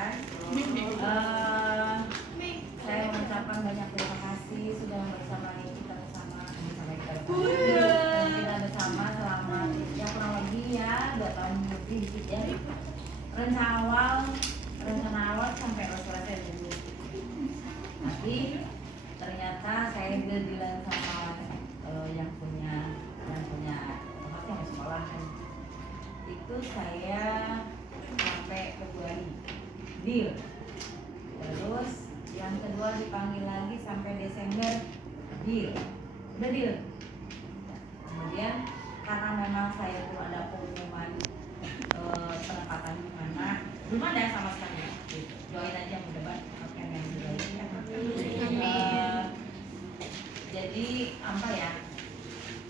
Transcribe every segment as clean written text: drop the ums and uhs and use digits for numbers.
kan. Saya mengucapkan banyak terima kasih sudah bersama kita bersama selama ya kurang lebih ya 2 tahun lebih dikit ya. Rencana awal sampai selesai dulu. Tapi ternyata saya deal sama yang punya tempat yang sekolah kan. Itu saya sampai Februari deal. Terus yang kedua dipanggil lagi sampai Desember deal. Udah deal. Kemudian karena memang saya belum ada pengumuman penempatan di mana, belum ada sama sekali. Gitu. Doain aja mudah-mudahan apa yang jadi apa ya?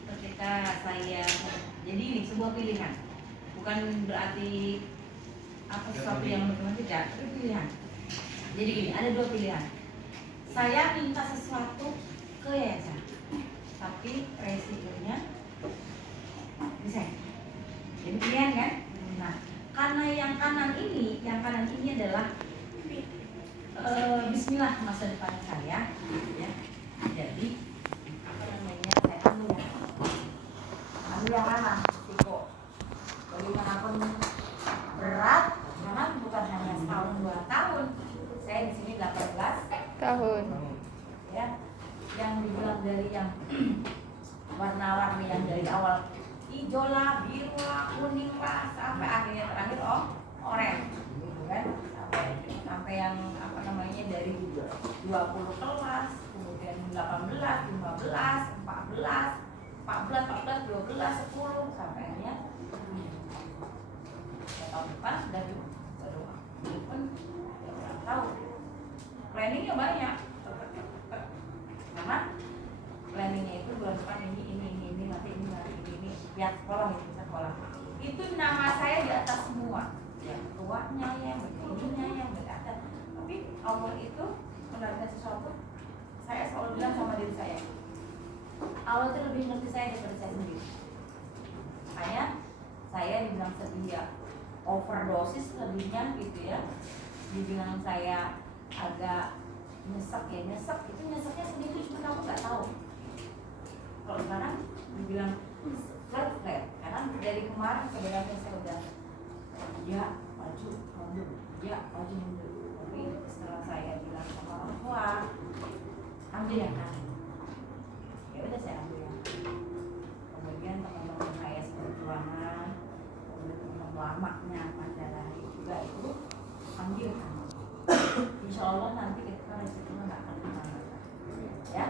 Ketika saya jadi ini sebuah pilihan, bukan berarti apa sesuatu yang benar tidak, itu pilihan. Jadi gini, ada 2 pilihan. Saya minta sesuatu ke yayasan, tapi resikonya bisa. Jadi pilihan kan? Nah, karena yang kanan ini adalah Bismillah masa depan saya, ya. Jadi apa namanya saya ambil yang mana? Risiko. Bagaimanapun berat, memang bukan hanya setahun 2 tahun. Saya di sini 18 tahun. Ya, yang dibilang dari yang warna-warni yang dari awal hijau lah, biru lah, kuning lah, sampai akhirnya terakhir oranye, gitu kan? Sampai yang apa namanya dari 20 kelas, kemudian 18, 15, 14, 12, 10 sampai akhirnya tahun depan sudah baru pun ya kurang tahu. Planningnya banyak, karena planningnya itu bulan depan ini nanti ini pihak sekolah itu nama saya di atas semua, ya ketuanya yang begininya yang berada. Tapi Allah itu menaruhkan sesuatu. Saya selalu bilang sama diri saya, Allah itu lebih ngerti saya daripada saya sendiri. Makanya saya dibilang sedia overdosis lebihnya gitu ya. Dibilang saya agak nyesek itu nyeseknya sendiri cuma kamu nggak tahu. Kalau sekarang dibilang flat karena dari kemarin sebenarnya saya udah ya maju mundur. Tapi setelah saya bilang sama orang tua ambil yang kanan, ya udah saya ambil yang kanan. Kemudian teman-teman saya seperjuangan, kemudian teman lamanya pada juga itu ambil kanan. Insya Allah nanti kita resikonya nggak akan kemana, ya.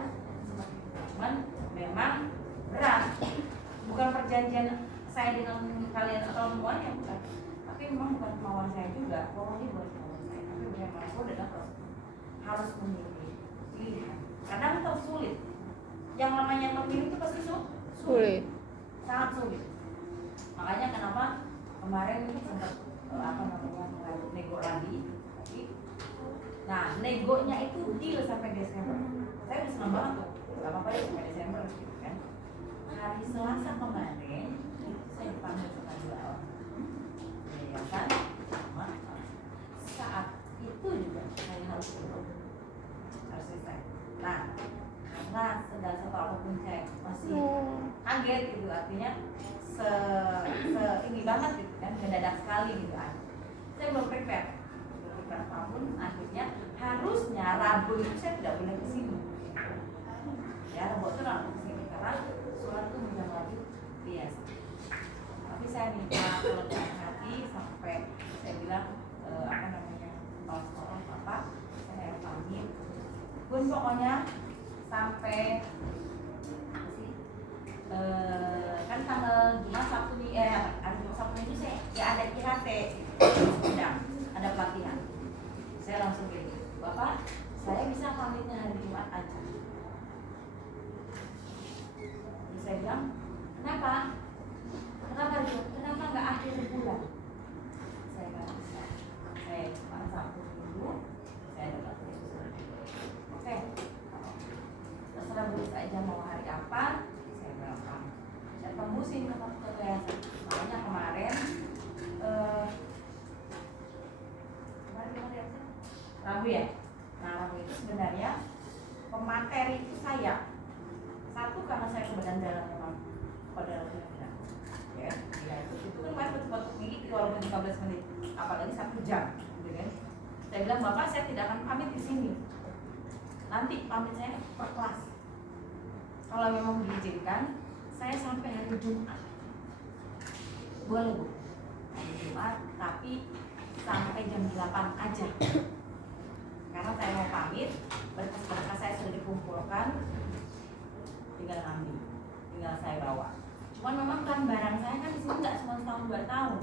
Cuman memang berat, bukan perjanjian saya dengan kalian atau semuanya bukan, tapi memang bukan kemauan saya juga, pokoknya bukan kemauan saya, tapi memang aku adalah harus memilih pilihan. Kadang itu sulit, yang namanya memilih itu pasti sulit, sangat sulit. Makanya kenapa kemarin itu sempat nego lagi. Nah, negonya itu deal sampai Desember. Saya udah senang banget tuh, gak apa-apa ya sampai Desember gitu kan. Hari Selasa kemarin saya dipanggil sama 2 orang, ya kan? Saat itu juga saya harus selesai. Nah, karena segala sesuatu apapun saya masih kaget gitu, artinya ini banget gitu kan, mendadak sekali gitu kan. Saya belum prepare apapun, akhirnya harusnya Rabu itu saya tidak boleh kesini. Ya, Rabu itu langsung kesini karena surat itu menjadi lagi biasa. Tapi saya minta kelegaan hati sampai saya bilang kepala sekolah Bapak, saya pamit. Pun pokoknya sampai kan tanggal Jumat Sabtu hari Jumat Sabtu itu saya ya ada IHT, ada pelatihan. Saya langsung gini, Bapak, saya bisa pamitnya hari Jumat aja. Terus saya bilang, kenapa? Kenapa nggak akhir bulan? Saya nggak bisa. Saya cuma Sabtu dulu, saya dapat Yesus. Oke, terserah Bu saja mau hari apa, saya bilang kamu. Saya tembusin ke yayasan. Makanya kemarin Rabu ya. Nah Rabu itu sebenarnya pemateri itu saya. Satu karena saya kebetulan dalam memang pada ya, itu kan main betul-betul gigi walaupun 15 menit, apalagi 1 jam, gitu kan. Saya bilang bapak saya tidak akan pamit di sini. Nanti pamit saya per kelas. Kalau memang diizinkan, saya sampai hari Jumat. Boleh bu, hari Jumat, tapi sampai jam 8 aja. Karena saya mau pamit, berkas-berkas saya sudah dikumpulkan, tinggal ambil, tinggal saya bawa. Cuman memang kan barang saya kan di sini nggak cuma setahun 2 tahun,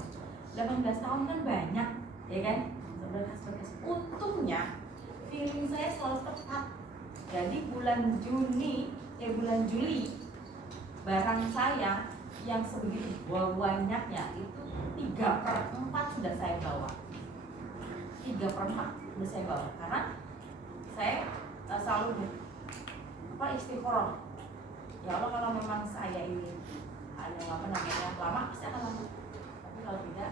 18 tahun kan banyak, ya kan? Berkas-berkas. Untungnya feeling saya selalu tepat. Jadi bulan Juli barang saya yang sebegitu banyaknya itu 3/4 sudah saya bawa. 3/4 sudah saya bawa karena saya selalu istiqoroh. Ya Allah, kalau memang saya ini ada lama pasti akan lama. Tapi kalau tidak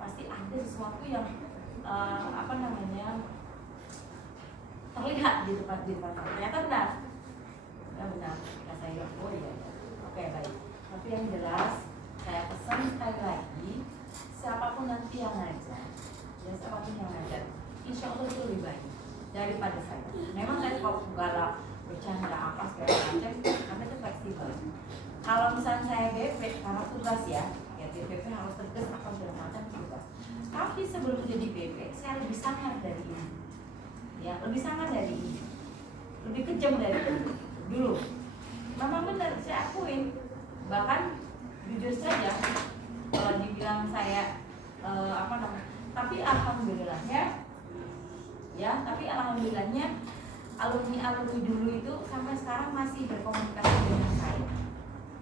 pasti ada sesuatu yang terlihat di depan ternyata benar. Ya benar. Ya saya bilang, oh iya. Oke, baik. Tapi yang jelas saya pesan sekali lagi, siapapun nanti yang ngajar, ya siapapun yang ngajar, insya Allah itu lebih baik daripada saya. Memang saya kalau galak, bercanda apa segala macam, karena itu fleksibel. Kalau misalnya saya BP karena tugas ya BP harus tegas apa segala macam tugas. Tapi sebelum jadi BP, saya lebih sangar dari ini. Ya, lebih sangar dari ini. Lebih kejam dari ini. Dulu. Memang benar saya akuin. Bahkan jujur saja kalau dibilang saya tapi alhamdulillahnya alumni dulu itu sampai sekarang masih berkomunikasi dengan saya.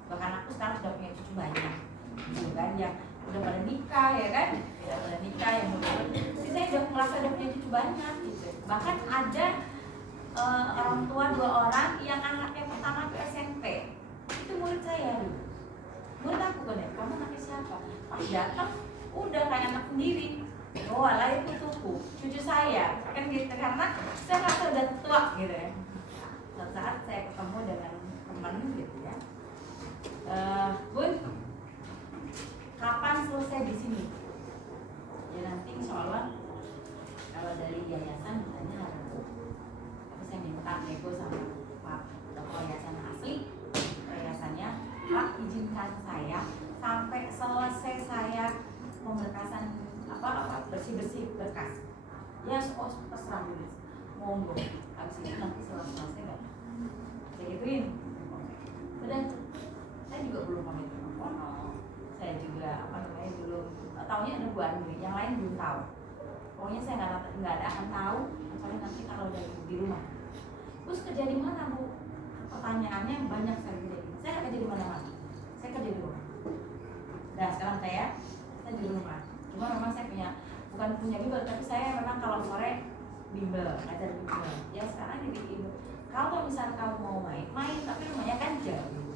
Bahkan aku sekarang sudah punya cucu banyak, gitu kan, yang udah pada nikah ya kan, udah pada nikah yang saya udah merasa udah punya cucu banyak gitu. Bahkan ada orang tua 2 orang yang anaknya pertama ke SMP itu murid saya dulu. Murid aku kan ya, kamu anaknya siapa? Pas datang udah kayak anak sendiri. Oh alah itu tuh cucu saya kan gitu, karena saya merasa udah tua gitu ya. Saat saya ketemu dengan teman gitu ya, Bun, kapan selesai di sini? Ya nanti insya Allah kalau dari yayasan misalnya Rabu. Tapi saya minta nego sama Pak yayasan asli, yayasannya Pak izinkan saya sampai selesai saya pemberkasan bersih berkas. Ya terserah dulu, monggo. Habis itu nanti selesai nggak? Saya gituin. Udah, saya juga belum pamit telepon. Saya juga belum taunya ada Bu Andri, yang lain belum tahu. Pokoknya saya nggak akan tahu kecuali nanti kalau udah di rumah. Terus kerja di mana Bu? Pertanyaannya banyak saya jadi. Saya nggak kerja di mana-mana. Saya kerja di rumah. Nah sekarang saya di rumah. Cuma memang saya bukan punya bimbel, tapi saya memang kalau sore bimbel, ngajar bimbel. Ya sekarang jadi ibu. Kalau misalnya kamu mau main, tapi rumahnya kan jauh,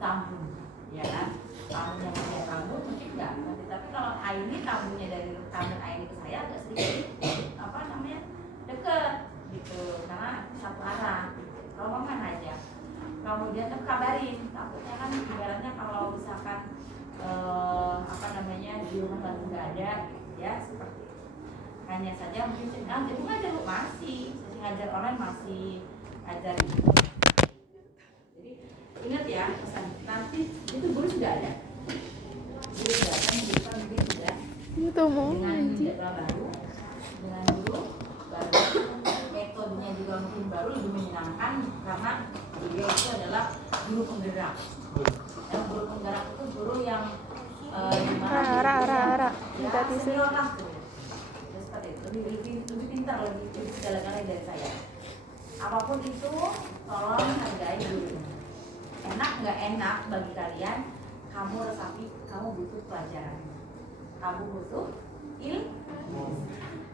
tamu, ya kan? Tamunya dari kamu mungkin nggak, tapi kalau Aini tamunya dari tamu Aini ke saya agak sedikit deket gitu, karena satu arah. Kalau mau kan aja, kemudian tetap kabarin. Takutnya kan ibaratnya kalau misalkan di rumah lagi nggak ada, ya seperti itu. Hanya saja mungkin jadi ngajar masih ngajar online masih ngajar. Jadi ingat ya pesan nanti itu guru sudah ada. Guru sudah ada, mungkin sudah. Itu mau dengan jadwal baru, dengan guru baru, metodenya juga mungkin baru, lebih menyenangkan karena dia itu adalah guru penggerak. Yang guru penggerak itu guru yang minta tisu. Seperti itu, lebih pintar, lebih segala-galanya dari saya. Apapun itu, tolong hargai dulu. Enak nggak enak bagi kalian, kamu resapi, kamu butuh pelajaran, kamu butuh ilmu.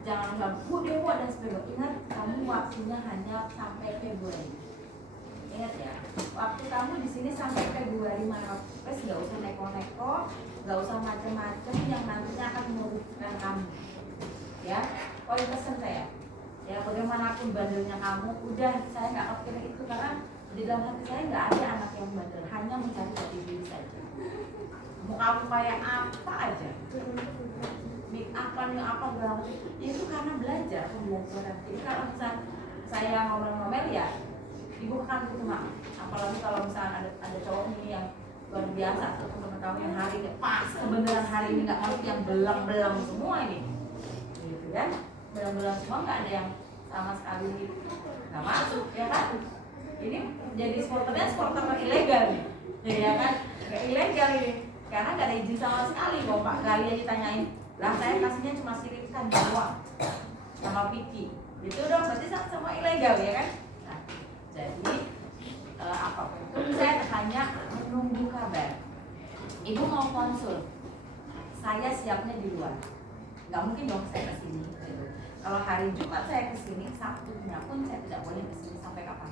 Jangan ganggu dewa dan sebagainya. Ingat, kamu waktunya hanya sampai Februari. Ingat ya, waktu kamu di sini sampai Februari Maret, nggak usah neko-neko, nggak usah macam-macam yang nantinya akan merugikan kamu. Ya, poin pesan saya. Ya bagaimanapun bandelnya kamu, udah saya nggak kepikiran itu karena di dalam hati saya nggak ada anak yang bandel, hanya mencari jati diri saja. Mau kamu kayak apa aja, make upan yang apa segala macam, itu karena belajar, pembelajaran. Jadi kalau misal saya ngomel-ngomel ya, ibu kan gitu mak. Apalagi kalau misalnya ada cowok nih yang luar biasa, atau teman kamu yang hari ini pas kebenaran hari ini nggak mau yang belang-belang semua ini, gitu kan? Belang-belang semua nggak ada yang sama sekali nggak masuk, ya kan? Ini jadi supporternya supporter ilegal nih, ya kan? Nggak ilegal ini, karena nggak ada izin sama sekali. Kalau Pak Gali aja ditanyain, lah saya kasihnya cuma siripkan doang sama Piki, gitu dong, berarti sama ilegal ya kan? Nah, jadi apapun itu saya hanya menunggu kabar. Ibu mau konsul, saya siapnya di luar, nggak mungkin dong saya kesini. Kalau hari Jumat saya kesini, Sabtunya pun saya tidak boleh kesini sampai kapan.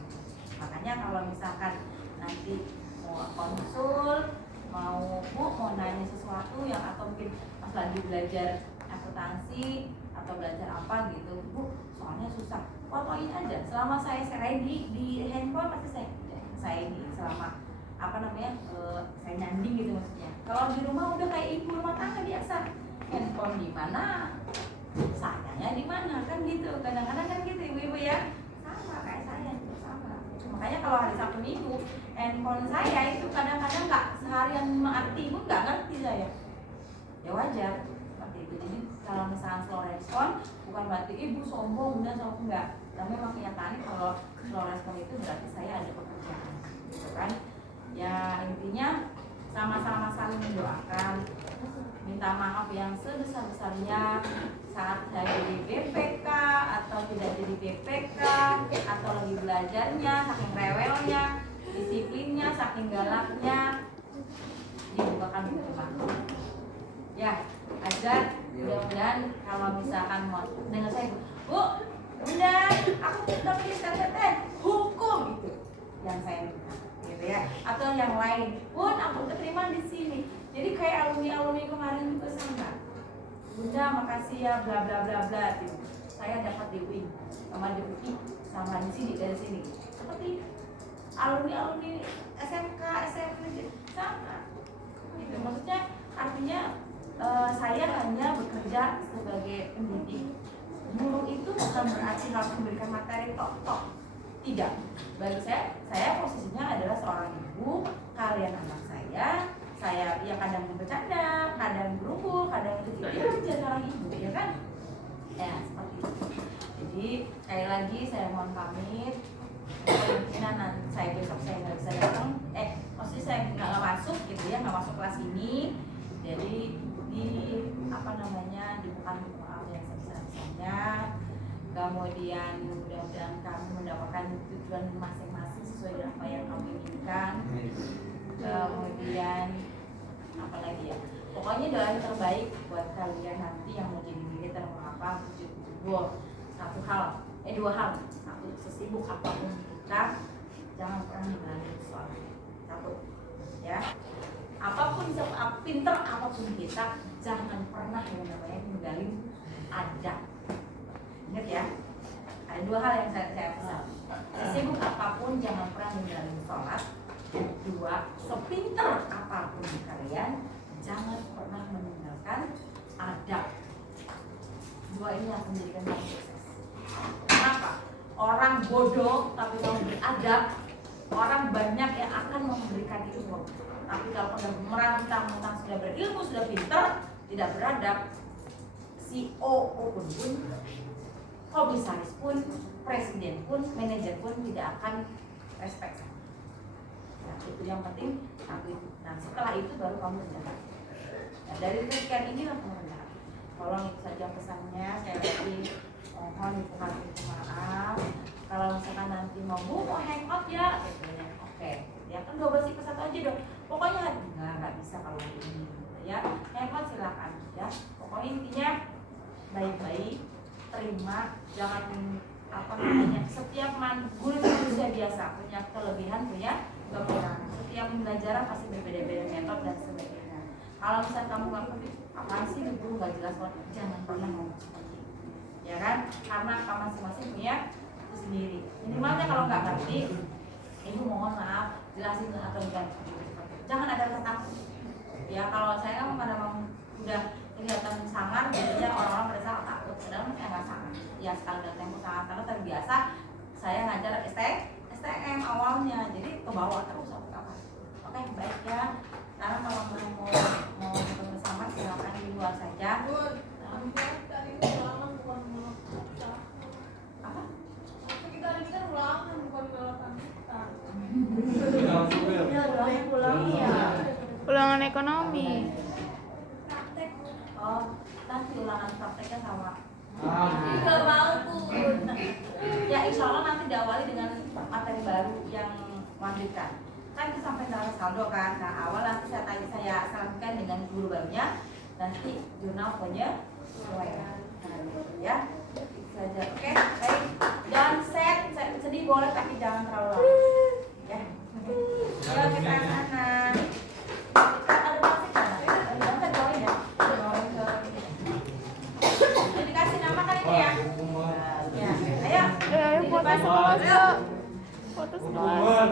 Makanya kalau misalkan nanti mau konsul, mau nanya sesuatu yang atau mungkin pas lagi belajar akuntansi atau belajar apa gitu, Bu, soalnya susah, fotoin aja. Selama saya ready di handphone pasti saya ini selama apa namanya saya nyanding gitu maksudnya. Kalau di rumah udah kayak ibu rumah tangga biasa, handphone di mana, sayanya di mana, kan gitu. Kadang-kadang kan gitu ibu-ibu ya, sama kayak saya sama. Makanya kalau hari Sabtu Minggu handphone saya itu kadang-kadang nggak seharian mati pun nggak ngerti saya. Ya wajar seperti itu. Jadi kalau misalnya slow respon bukan berarti ibu sombong dan sombong, enggak. Tapi memang kenyataannya kalau slow respon itu berarti saya ada pekerjaan, gitu kan? Ya intinya sama-sama saling mendoakan, minta maaf yang sebesar-besarnya saat saya jadi BPK atau tidak jadi BPK atau lagi belajarnya, saking rewelnya, disiplinnya, saking galaknya, dibukakan pintu maaf. Ya, agar mudah-mudahan kalau misalkan mau dengar saya, Bu, Bunda, aku minta hukum itu yang saya minta, gitu ya. Atau yang lain, Bun, aku terima di sini. Jadi kayak alumni kemarin juga sama. Bunda, makasih ya, bla bla bla bla. Gitu. Saya dapat di UIN, sama di UI, sama di sini dari sini. Seperti alumni SMK, SMP sama. Gitu. Maksudnya artinya saya hanya bekerja sebagai pendidik. Guru itu bukan berarti harus memberikan materi tok-tok. Tidak. Bagi saya posisinya adalah seorang ibu, kalian anak saya ya kadang bercanda, kadang berubah, kadang itu ya kerja seorang ibu, ya kan? Ya seperti itu. Jadi sekali lagi saya mohon pamit. Kemungkinan nanti saya besok saya nggak bisa datang, maksudnya saya nggak masuk gitu ya, nggak masuk kelas ini. Jadi di apa namanya dibuka maaf yang sebesar-besarnya. Kemudian mudah-mudahan kamu mendapatkan tujuan masing-masing sesuai dengan apa yang kamu inginkan. Kemudian apa lagi ya, pokoknya doa yang terbaik buat kalian nanti yang mau jadi militer mengapa dua hal. Satu, sesibuk apapun kita jangan pernah mengalami soal satu ya, apapun pinter apapun kita jangan pernah yang namanya menggali adab. Ingat ya, ada dua hal yang saya pesan. Sesibuk apapun jangan pernah meninggalin sholat. Dua, sepinter apapun kalian jangan pernah meninggalkan adab. Dua ini akan menjadikan kamu sukses. Kenapa? Orang bodoh tapi kalau beradab, orang banyak yang akan memberikan ilmu. Tapi kalau pada mentang-mentang sudah berilmu, sudah pinter, tidak beradab, CEO pun komisaris pun, presiden pun, manajer pun tidak akan respect. Nah, itu yang penting. Nah, setelah itu baru kamu rendah. Nah, dari sekian inilah kamu rendah. Tolong itu saja pesannya. Saya lagi mohon dibuka pintu maaf. Kalau misalkan nanti mau hangout ya, gitu ya. Oke, ya kan 12 + 1 aja dong. Pokoknya nggak bisa kalau ini, gitu ya. Hangout silakan ya. Pokoknya intinya baik-baik, terima, jangan apa namanya. Setiap guru manusia biasa punya kelebihan, punya kekurangan. Setiap pembelajaran pasti berbeda-beda metode dan sebagainya. Kalau misalnya kamu nggak ngerti, apaan sih guru nggak jelas banget, jangan pernah ngomong seperti itu, ya kan? karena masing-masing punya itu sendiri. Minimalnya kalau nggak ngerti, ibu mohon maaf jelasin atau enggak. Jangan ada rasa takut. Ya kalau saya kan kadang udah kelihatan sangar, jadinya orang-orang pada saat takut. Sedangkan saya nggak sangar. Ya sekali dalam tempo sangat karena terbiasa saya ngajar STM awalnya, jadi ke bawah terus sampai kapan. Oke baik ya. Karena kalau mau bersama silakan di luar saja. Apa? Kita hari ini kan ulangan bukan ulangan kita. Ulangan ekonomi. Praktek. Oh, nanti ulangan prakteknya sama. Tidak mau pun. Ya insya Allah nanti diawali dengan materi baru yang melanjutkan. Kan itu sampai dalam saldo kan. Nah awal nanti saya sarankan dengan guru barunya. Nanti jurnal punya sesuai. Nah, ya itu saja. Oke baik. Jangan sedih boleh tapi jangan terlalu lama. Ya. Ya kita anak. Ada plastik kan? Kita join ya. Join ke. Dikasih nama kan ini ya. Ya. Ayo. Ayo foto sekelas, Kak. Foto sekelas.